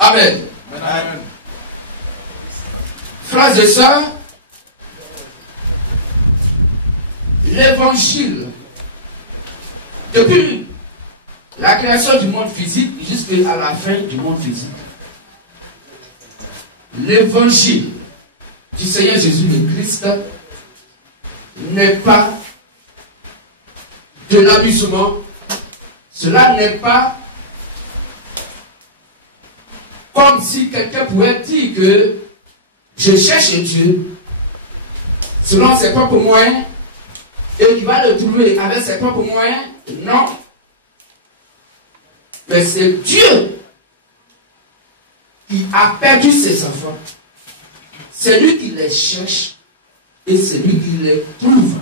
Amen. Amen. Frères et sœurs, l'évangile, depuis la création du monde physique jusqu'à la fin du monde physique, l'évangile du Seigneur Jésus le Christ n'est pas de l'amusement. Cela n'est pas comme si quelqu'un pouvait dire que je cherche Dieu selon ses propres moyens et qu'il va le trouver avec ses propres moyens. Non. Mais c'est Dieu qui a perdu ses enfants. C'est lui qui les cherche et c'est lui qui les trouve.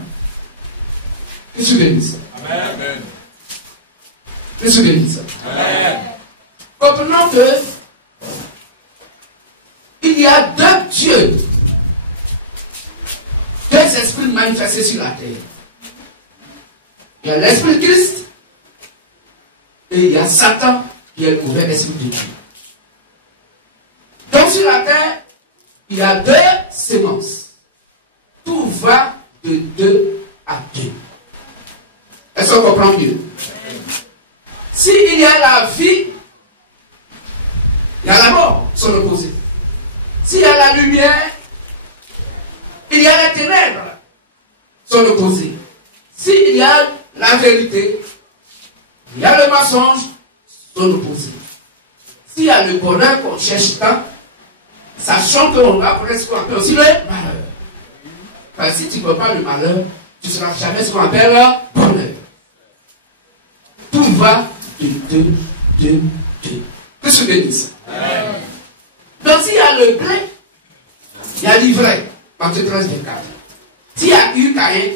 Qu'est-ce que vous dites ça? Amen. Qu'est-ce que vous dites ça? Amen. Comprenons que il y a deux dieux, deux esprits manifestés sur la terre. Il y a l'esprit de Christ et il y a Satan qui est le mauvais esprit de Dieu. Donc sur la terre, il y a deux sémences. Tout va de 2 à 2. Est-ce qu'on comprend mieux? S'il y a la vie, il y a la mort, sont opposés. S'il y a la lumière, il y a les ténèbres, sont opposés. S'il y a la vérité, il y a le mensonge, sont opposés. S'il y a le bonheur qu'on cherche tant, sachant qu'on va presque appeler aussi le malheur. Parce que si tu ne veux pas le malheur, tu ne seras jamais ce qu'on appelle le bonheur. Tout va de 2. Qu'est-ce que je dis ça? Donc s'il y a le blé, il y a l'ivraie. Matthieu 13, 24. S'il y a eu Caïn,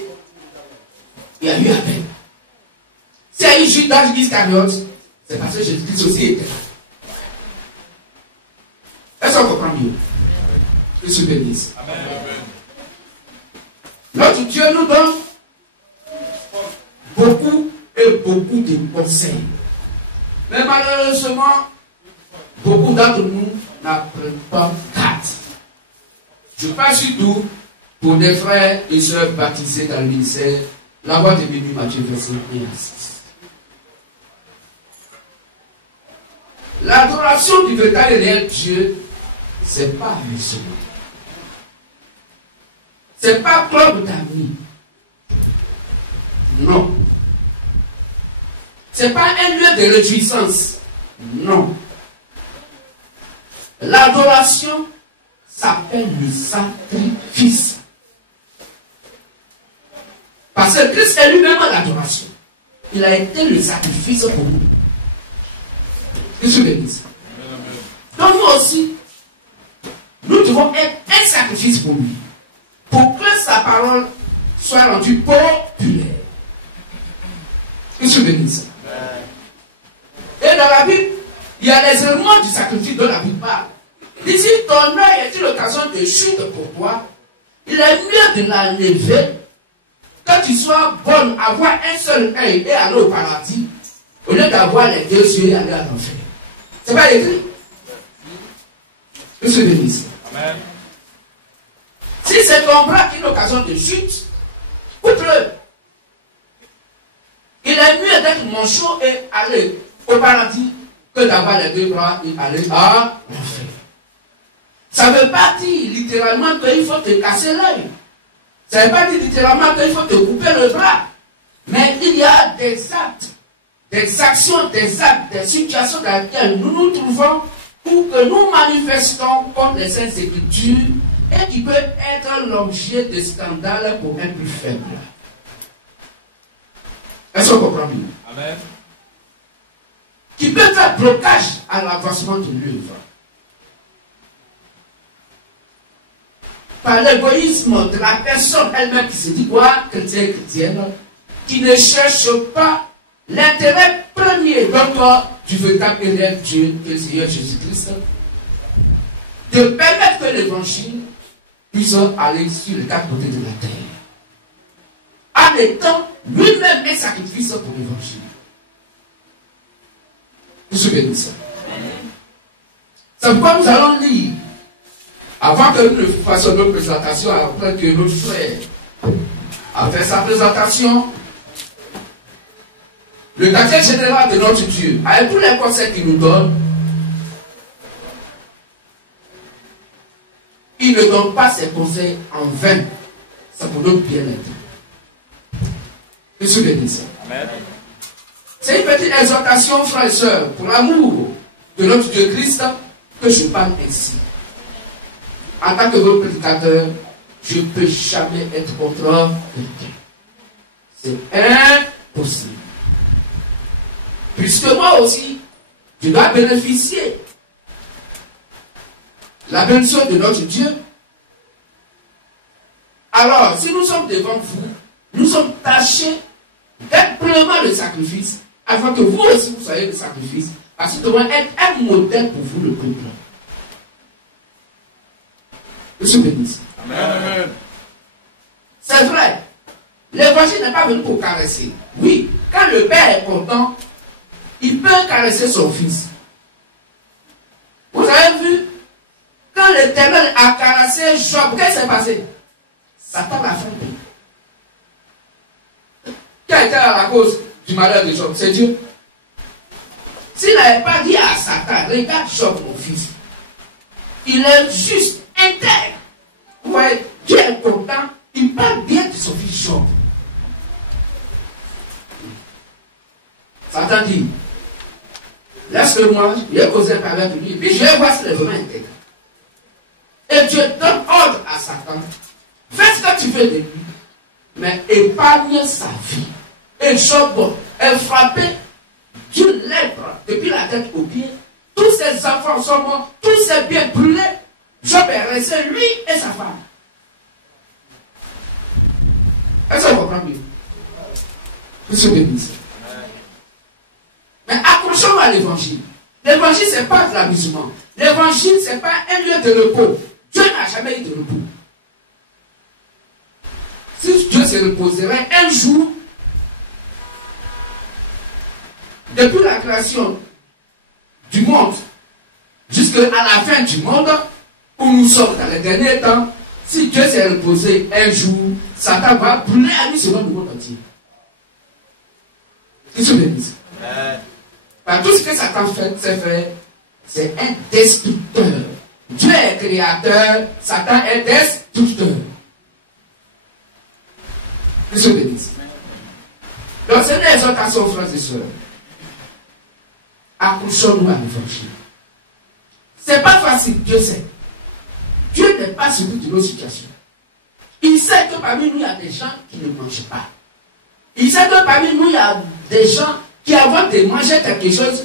il y a eu Abel. S'il y a eu Judas Iscariote, c'est parce que Jésus-Christ aussi était là. Est-ce qu'on comprend mieux? Que se bénisse. Notre Dieu nous donne beaucoup et beaucoup de conseils. Mais malheureusement, beaucoup d'entre nous n'apprennent pas garde. Je parle surtout pour des frères et sœurs baptisés dans le ministère, la voix de Béni Matthieu, verset 1 à 6. L'adoration du véritable et réel Dieu, c'est pas amusement. C'est pas club d'amis. Non. C'est pas un lieu de réjouissance. Non. L'adoration s'appelle le sacrifice. Parce que Christ est lui-même l'adoration. Il a été le sacrifice pour nous. Qu'est-ce que je dis? Donc nous aussi, nous devons être un sacrifice pour lui. Pour que sa parole soit rendue populaire. Qu'est-ce que je dis? Et dans la Bible, il y a les éléments du sacrifice dont la Bible parle. Ici, ton œil est une occasion de chute pour toi. Il est mieux de l'enlever que tu sois bonne, avoir un seul œil et aller au paradis, au lieu d'avoir les deux yeux et aller à l'enfer. C'est pas écrit. Que se bénisse. Amen. Si c'est ton bras qui est une occasion de chute, coupe-le. Il est mieux d'être manchot et aller au paradis que d'avoir les deux bras et aller à l'enfer. Ça ne veut pas dire littéralement qu'il faut te casser l'œil. Ça ne veut pas dire littéralement qu'il faut te couper le bras. Mais il y a des actes, des actions, des actes, des situations dans lesquelles nous nous trouvons pour que nous manifestons comme les Saintes Écritures et qui peut être l'objet de scandales pour un plus faible. Est-ce qu'on comprend bien? Amen. Qui peut faire blocage à l'avancement de l'œuvre. Par l'égoïsme de la personne elle-même qui se dit quoi, chrétien, chrétienne, qui ne cherche pas l'intérêt premier donc du véritable et réel Dieu, que le Seigneur Jésus-Christ, de permettre que l'évangile puisse aller sur les 4 côtés de la terre, en étant lui-même un sacrifice pour l'évangile. Vous souvenez de ça? C'est pourquoi nous allons lire, avant que nous ne fassions notre présentation, après que notre frère a fait sa présentation, le quartier général de notre Dieu, avec tous les conseils qu'il nous donne, il ne donne pas ses conseils en vain. C'est pour notre bien-être. Que Dieu bénisse. Amen. C'est une petite exhortation, frères et sœurs, pour l'amour de notre Dieu Christ, que je parle ainsi. En tant que votre prédicateur, je ne peux jamais être contre quelqu'un. C'est impossible. Puisque moi aussi, je dois bénéficier la bénédiction de notre Dieu. Alors, si nous sommes devant vous, nous sommes tâchés d'être pleinement le sacrifice, afin que vous aussi vous soyez le sacrifice, parce que nous devons être un modèle pour vous, le peuple. Monsieur bénisse. Amen. C'est vrai, l'évangile n'est pas venu pour caresser. Oui, quand le père est content, il peut caresser son fils. Vous avez vu, quand l'Éternel a caressé Job, qu'est-ce qui s'est passé? Satan l'a frappé. Qui a été à la cause du malheur de Job? C'est Dieu. S'il n'avait pas dit à Satan, regarde Job, mon fils, il est juste, intègre. Vous voyez, Dieu est content, il parle bien de son fils Job. Satan dit, laisse-le-moi, il est causé avec lui, puis je vais voir s'il est vraiment intègre. Et Dieu donne ordre à Satan, fais ce que tu veux de lui, mais épargne sa vie. Et Job est frappé d'une lèpre depuis la tête aux pieds. Tous ses enfants sont morts, tous ses biens brûlés. Job est resté, lui et sa femme. Est-ce que vous comprenez? Monsieur bénisse. Mais accrochons-nous à l'évangile. L'évangile, ce n'est pas de l'amusement. L'évangile, ce n'est pas un lieu de repos. Dieu n'a jamais eu de repos. Si Dieu se reposerait un jour, depuis la création du monde jusqu'à la fin du monde, où nous sommes dans les derniers temps, si Dieu s'est reposé un jour, Satan va brûler à lui selon le monde entier. Que Dieu bénisse. Par tout ce que Satan fait, c'est un destructeur. Dieu est créateur, Satan est destructeur. Que Dieu bénisse. Donc c'est une exhortation, frères et sœurs. Accrochons-nous à l'évangile. C'est pas facile, Dieu sait. Dieu n'est pas celui de nos situations. Il sait que parmi nous, il y a des gens qui ne mangent pas. Il sait que parmi nous, il y a des gens qui, avant de manger quelque chose,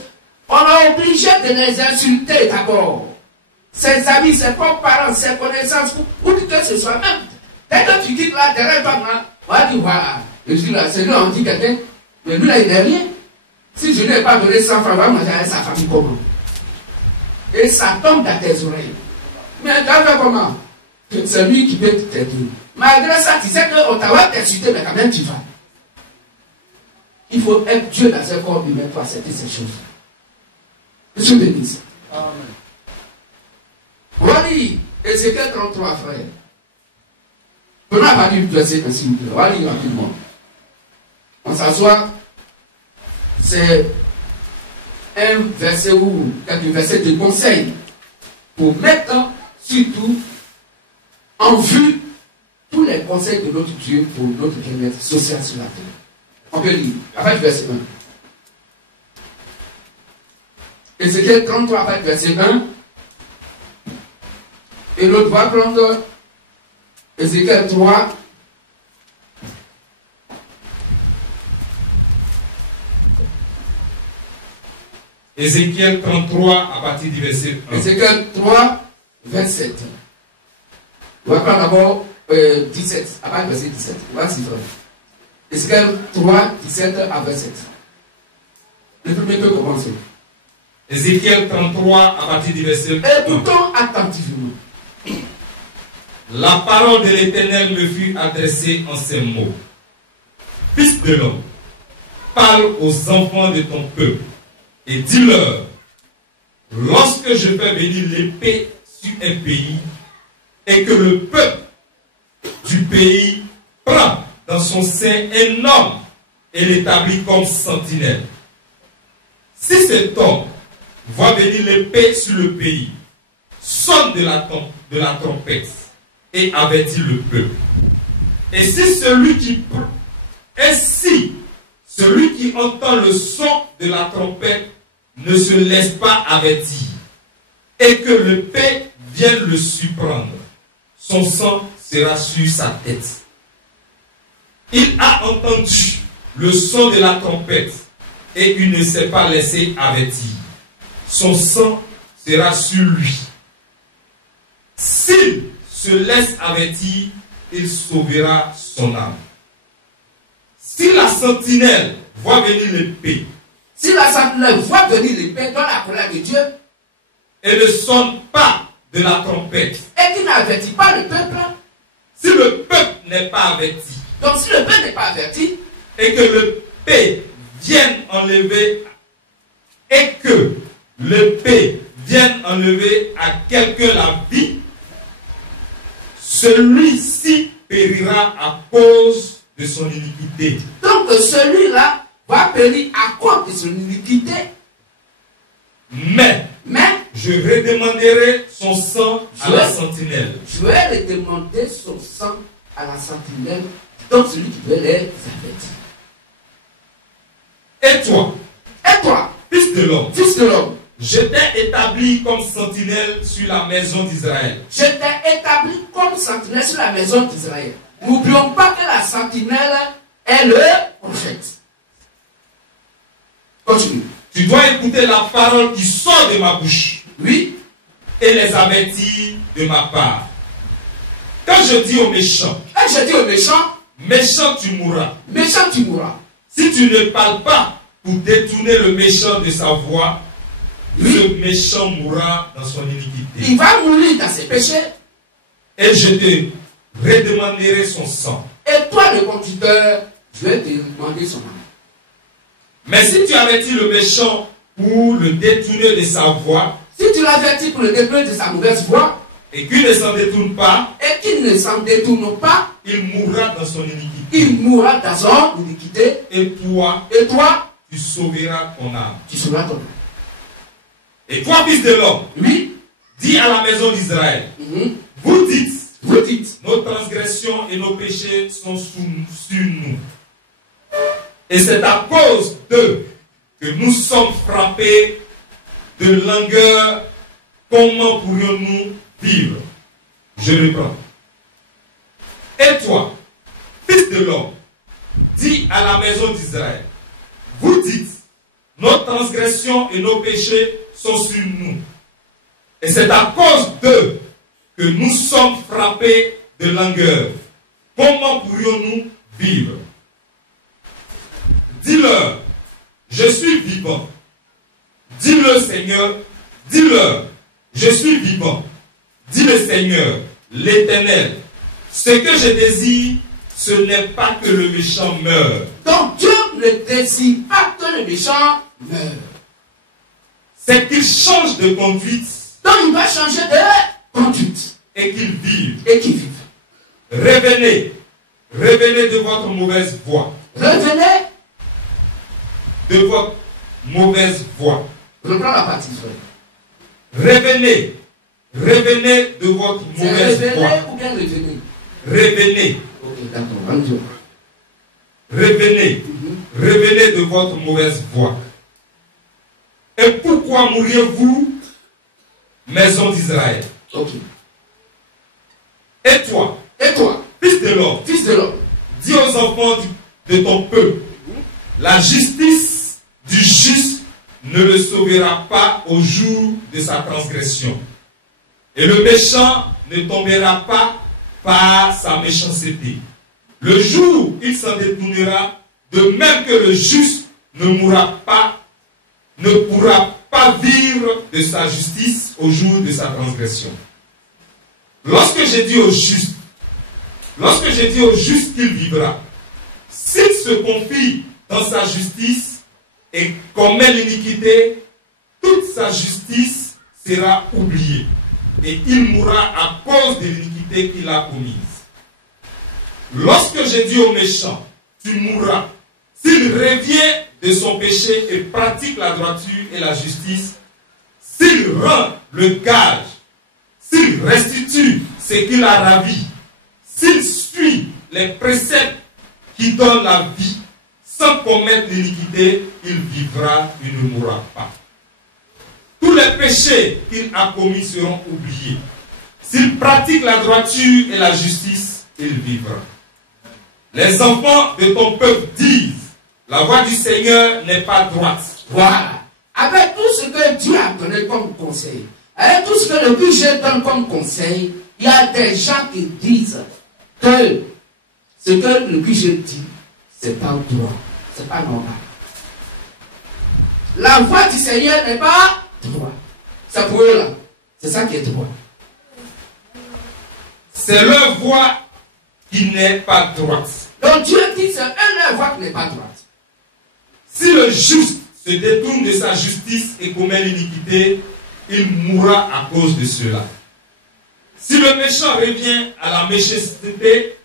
on est obligé de les insulter d'abord. Ses amis, ses propres parents, ses connaissances, ou que ce soit même. Dès que tu dis là, derrière toi, on va dire, voilà, je dis là, c'est lui, on dit quelqu'un, mais lui là, il n'est rien. Si je n'ai pas donné 100 francs, on va manger avec sa famille comment? Et ça tombe dans tes oreilles. Mais tu vas faire comment? C'est lui qui peut t'aider. Malgré ça, tu sais qu'on t'a t'insulter, mais quand même tu vas. Il faut être Dieu dans un corps humain pour accepter ces choses. Dieu bénisse. Amen. On va lire Ézéchiel 33, frère. Prenons à partir du verset 1, s'il vous plaît. On va lire rapidement. On s'assoit. C'est un verset ou quelques versets de conseil pour mettre surtout en vue tous les conseils de notre Dieu pour notre bien-être social sur la terre. On peut lire, à partir du verset 1. Ézéchiel 33, à partir du verset 1. Et l'autre va prendre Ézéchiel 3. Ézéchiel 33 à partir du verset 1. Ézéchiel 3, 27. On va prendre d'abord 17, à partir du verset 17. Voici, frère. Ézéchiel 3, 17 à 27. Le premier peut commencer. Ézéchiel 33 à partir du verset 1. Écoutons attentivement. La parole de l'Éternel me fut adressée en ces mots. Fils de l'homme, parle aux enfants de ton peuple et dis-leur, lorsque je fais venir l'épée sur un pays et que le peuple du pays prend dans son sein un homme et l'établit comme sentinelle. Si cet homme voit venir l'épée sur le pays, sonne de la trompette et avertit le peuple. Et si celui qui entend le son de la trompette ne se laisse pas avertir et que l'épée vienne le surprendre, son sang sera sur sa tête. Il a entendu le son de la trompette et il ne s'est pas laissé avertir. Son sang sera sur lui. S'il se laisse avertir, il sauvera son âme. Si la sentinelle voit venir l'épée, si la sentinelle voit venir l'épée dans la colère de Dieu, et ne sonne pas de la trompette, et qui n'avertit pas le peuple, si le peuple n'est pas averti, donc si le peuple n'est pas averti, et que l'épée vienne enlever, à quelqu'un la vie, celui-ci périra à cause de son iniquité. Donc celui-là va périr à cause de son iniquité. Mais je redemanderai son sang à la sentinelle. Je vais redemander son sang à la sentinelle. Donc celui qui veut les avertir. Et toi, fils de l'homme, je t'ai établi comme sentinelle sur la maison d'Israël. Je t'ai établi comme sentinelle sur la maison d'Israël. N'oublions pas que la sentinelle est le prophète. Continue. Tu dois écouter la parole qui sort de ma bouche. Oui. Et les avertir de ma part. Quand je dis aux méchants, méchant tu mourras. Méchant tu mourras. Si tu ne parles pas pour détourner le méchant de sa voie, le méchant mourra dans son iniquité. Il va mourir dans ses péchés. Et je te redemanderai son sang. Et toi, le conducteur, je vais te demander son âme. Mais si tu avertis le méchant pour le détourner de sa voie, si tu l'avertis pour le détourner de sa mauvaise voie, et qu'il ne s'en détourne pas, il mourra dans son iniquité. Il mourra dans son iniquité. Et toi, tu sauveras ton âme. Tu sauveras ton âme. Et toi, fils de l'homme, dis à la maison d'Israël, vous dites, nos transgressions et nos péchés sont sur nous. Et c'est à cause d'eux que nous sommes frappés de langueur. Comment pourrions-nous vivre? Je reprends. Et toi, fils de l'homme, dis à la maison d'Israël, vous dites, nos transgressions et nos péchés sont sur nous. Et c'est à cause d'eux que nous sommes frappés de langueur. Comment pourrions-nous vivre? Dis-leur, je suis vivant. Dis-le Seigneur, dis-leur, je suis vivant. Dis le Seigneur, l'Éternel. Ce que je désire, ce n'est pas que le méchant meure. Donc Dieu ne désire pas que le méchant meure. C'est qu'il change de conduite. Donc il va changer de conduite. Et qu'il vive. Revenez. Revenez de votre mauvaise voie. Revenez de votre mauvaise voie. Reprends la partie. Revenez. Revenez de votre mauvaise voie. Revenez ou bien revenez? Revenez. Ok, d'accord. Revenez. Revenez de votre mauvaise voie. Et pourquoi mourriez-vous, maison d'Israël? Ok. Et toi, fils de l'homme, dis aux enfants de ton peuple, la justice du juste ne le sauvera pas au jour de sa transgression. Et le méchant ne tombera pas par sa méchanceté. Le jour où il s'en détournera, de même que le juste ne pourra pas vivre de sa justice au jour de sa transgression. Lorsque j'ai dit au juste qu'il vivra, s'il se confie dans sa justice et commet l'iniquité, toute sa justice sera oublié et il mourra à cause de l'iniquité qu'il a commise. Lorsque j'ai dit au méchant, tu mourras, s'il revient de son péché et pratique la droiture et la justice, s'il rend le gage, s'il restitue ce qu'il a ravi, s'il suit les préceptes qui donnent la vie, sans commettre l'iniquité, il vivra, il ne mourra pas. Tous les péchés qu'il a commis seront oubliés. S'il pratique la droiture et la justice, il vivra. Les enfants de ton peuple disent, la voie du Seigneur n'est pas droite. Voilà. Avec tout ce que Dieu a donné comme conseil, avec tout ce que le budget donne comme conseil, il y a des gens qui disent que ce que le budget dit, c'est pas droit, c'est pas normal. La voie du Seigneur n'est pas droite. C'est pour eux là. C'est ça qui est droit. C'est leur voie qui n'est pas droite. Donc Dieu dit c'est leur voie qui n'est pas droite. Si le juste se détourne de sa justice et commet l'iniquité, il mourra à cause de cela. Si le méchant revient à la méchanceté,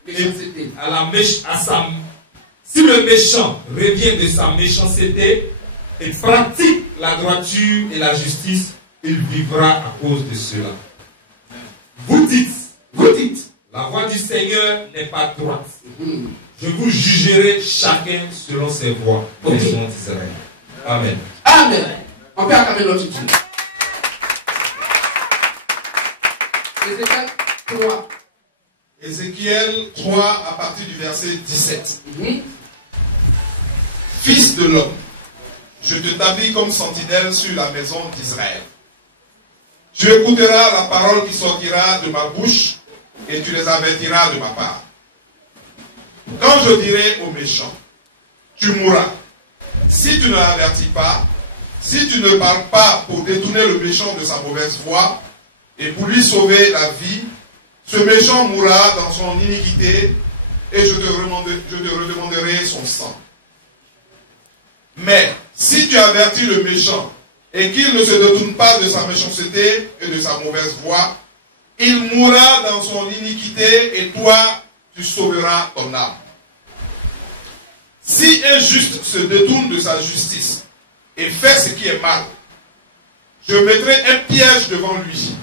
si le méchant revient de sa méchanceté et pratique la droiture et la justice, il vivra à cause de cela. Vous dites, la voie du Seigneur n'est pas droite. Je vous jugerai chacun selon ses voies. Au nom d'Israël. Amen. Amen. On peut acclamer notre Dieu. Ézéchiel 3. Ézéchiel 3 à partir du verset 17. Fils de l'homme, je te t'habille comme sentinelle sur la maison d'Israël. Tu écouteras la parole qui sortira de ma bouche et tu les avertiras de ma part. Quand je dirai aux méchants, tu mourras, si tu ne l'avertis pas, si tu ne parles pas pour détourner le méchant de sa mauvaise voie et pour lui sauver la vie, ce méchant mourra dans son iniquité et je te redemanderai son sang. Mais si tu avertis le méchant et qu'il ne se détourne pas de sa méchanceté et de sa mauvaise voie, il mourra dans son iniquité et toi, tu sauveras ton âme. Si un juste se détourne de sa justice et fait ce qui est mal, je mettrai un piège devant lui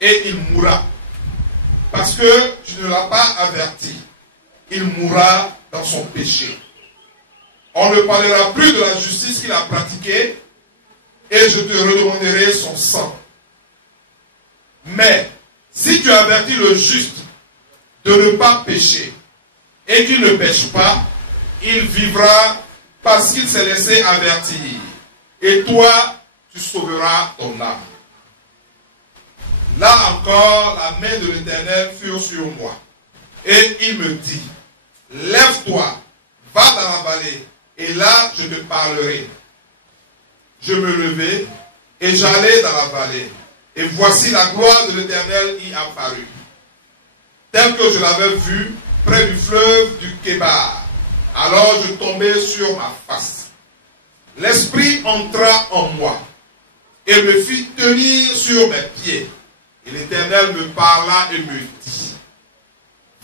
et il mourra. Parce que tu ne l'as pas averti, il mourra dans son péché. On ne parlera plus de la justice qu'il a pratiquée et je te redemanderai son sang. Mais si tu avertis le juste de ne pas pécher et qu'il ne pêche pas, il vivra parce qu'il s'est laissé avertir. Et toi, tu sauveras ton âme. Là encore, la main de l'Éternel fut sur moi. Et il me dit, lève-toi, va dans la vallée, et là je te parlerai. Je me levai, et j'allai dans la vallée. Et voici la gloire de l'Éternel y apparut, tel que je l'avais vu près du fleuve du Kébar. Alors je tombai sur ma face. L'Esprit entra en moi et me fit tenir sur mes pieds. Et l'Éternel me parla et me dit,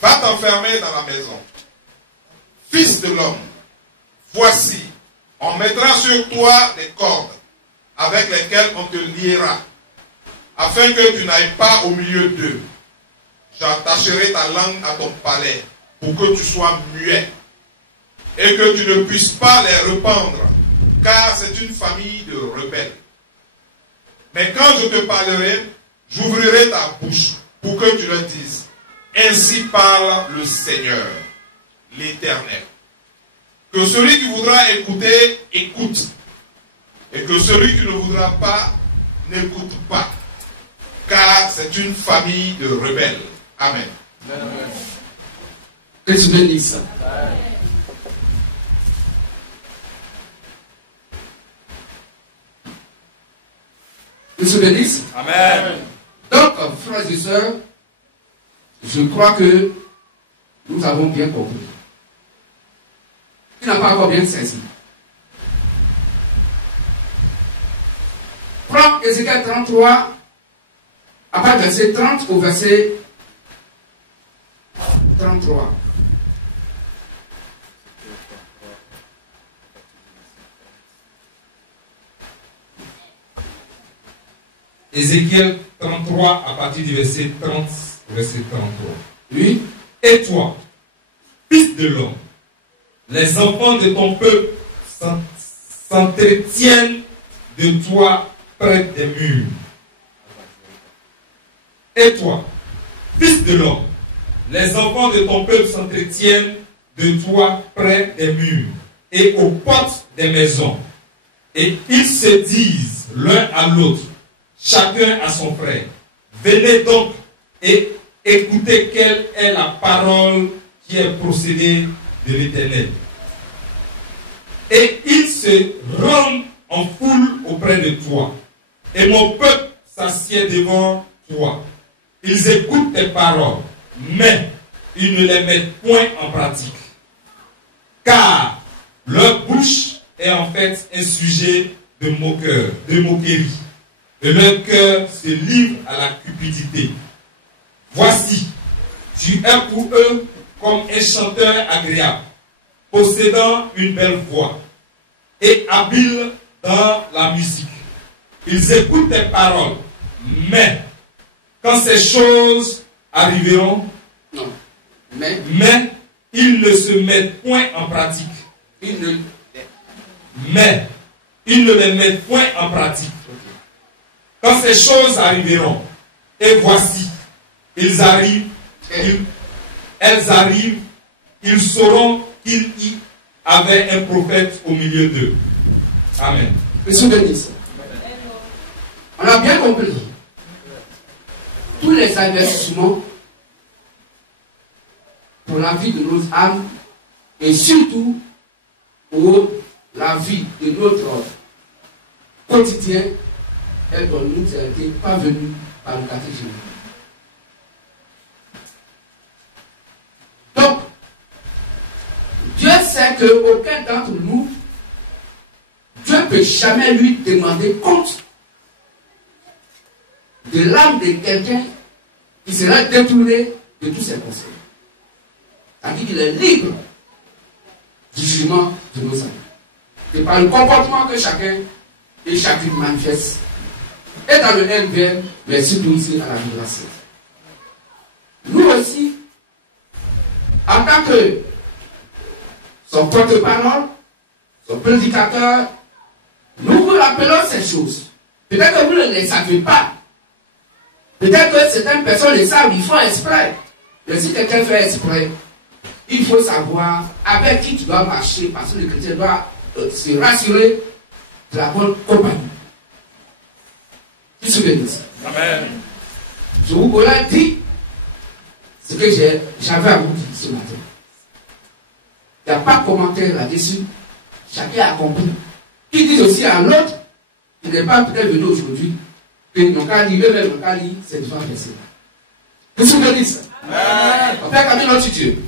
va t'enfermer dans la maison. Fils de l'homme, voici, on mettra sur toi des cordes avec lesquelles on te liera, afin que tu n'ailles pas au milieu d'eux. J'attacherai ta langue à ton palais pour que tu sois muet et que tu ne puisses pas les répandre, car c'est une famille de rebelles. Mais quand je te parlerai, j'ouvrirai ta bouche pour que tu leur dises, ainsi parle le Seigneur, l'Éternel. Que celui qui voudra écouter, écoute, et que celui qui ne voudra pas, n'écoute pas, car c'est une famille de rebelles. Amen. Que tu bénisses. Que tu bénisses. Amen. Donc, frères et sœurs, je crois que nous avons bien compris. Qui n'a pas encore bien saisi? Prends Ézéchiel 33, à partir du verset 30 au verset 33. Ézéchiel 33 à partir du verset 30 au verset 33. Oui. Et toi, fils de l'homme, les enfants de ton peuple s'entretiennent de toi près des murs. Et toi, fils de l'homme, les enfants de ton peuple s'entretiennent de toi près des murs et aux portes des maisons. Et ils se disent l'un à l'autre, chacun à son frère, venez donc et écoutez quelle est la parole qui est procédée de l'Éternel. Et ils se rendent en foule auprès de toi. Et mon peuple s'assied devant toi. Ils écoutent tes paroles, mais ils ne les mettent point en pratique. Car leur bouche est en fait un sujet de moquerie. Et leur cœur se livre à la cupidité. Voici, tu es pour eux comme un chanteur agréable, possédant une belle voix et habile dans la musique. Ils écoutent tes paroles, mais quand ces choses arriveront, Non. mais ils ne se mettent point en pratique. Mais ils ne les mettent point en pratique. Quand ces choses arriveront, et voici, elles arrivent, ils sauront qu'il y avait un prophète au milieu d'eux. Amen. Monsieur bénisse. On a bien compris. Tous les avertissements pour la vie de nos âmes et surtout pour la vie de notre quotidien est dans nous n'était pas venu par le catéchisme. Donc, Dieu sait qu'aucun d'entre nous, Dieu ne peut jamais lui demander compte de l'âme de quelqu'un qui sera détourné de tous ses conseils. C'est-à-dire qu'il est libre du jugement de nos âmes. C'est par le comportement que chacun et chacune manifeste. Et dans le MVM, mais surtout ici à la Révélation. Nous aussi, en tant que son porte-parole, son prédicateur, nous vous rappelons ces choses. Peut-être que vous ne les savez pas. Peut-être que certaines personnes les savent, ils font exprès. Mais si quelqu'un fait exprès, il faut savoir avec qui tu dois marcher, parce que le chrétien doit se rassurer de la bonne compagnie. Tu te souviens de ça? Amen. Je vous ai dit ce que j'avais à vous dire ce matin. Il n'y a pas de commentaire là-dessus. Chacun a compris. Qui dit aussi à l'autre, qui n'est pas peut-être venu aujourd'hui, que mon cas dit, même mon cas dit, c'est différent de ça. Tu te souviens de ça? Amen. On fait comme notre Dieu.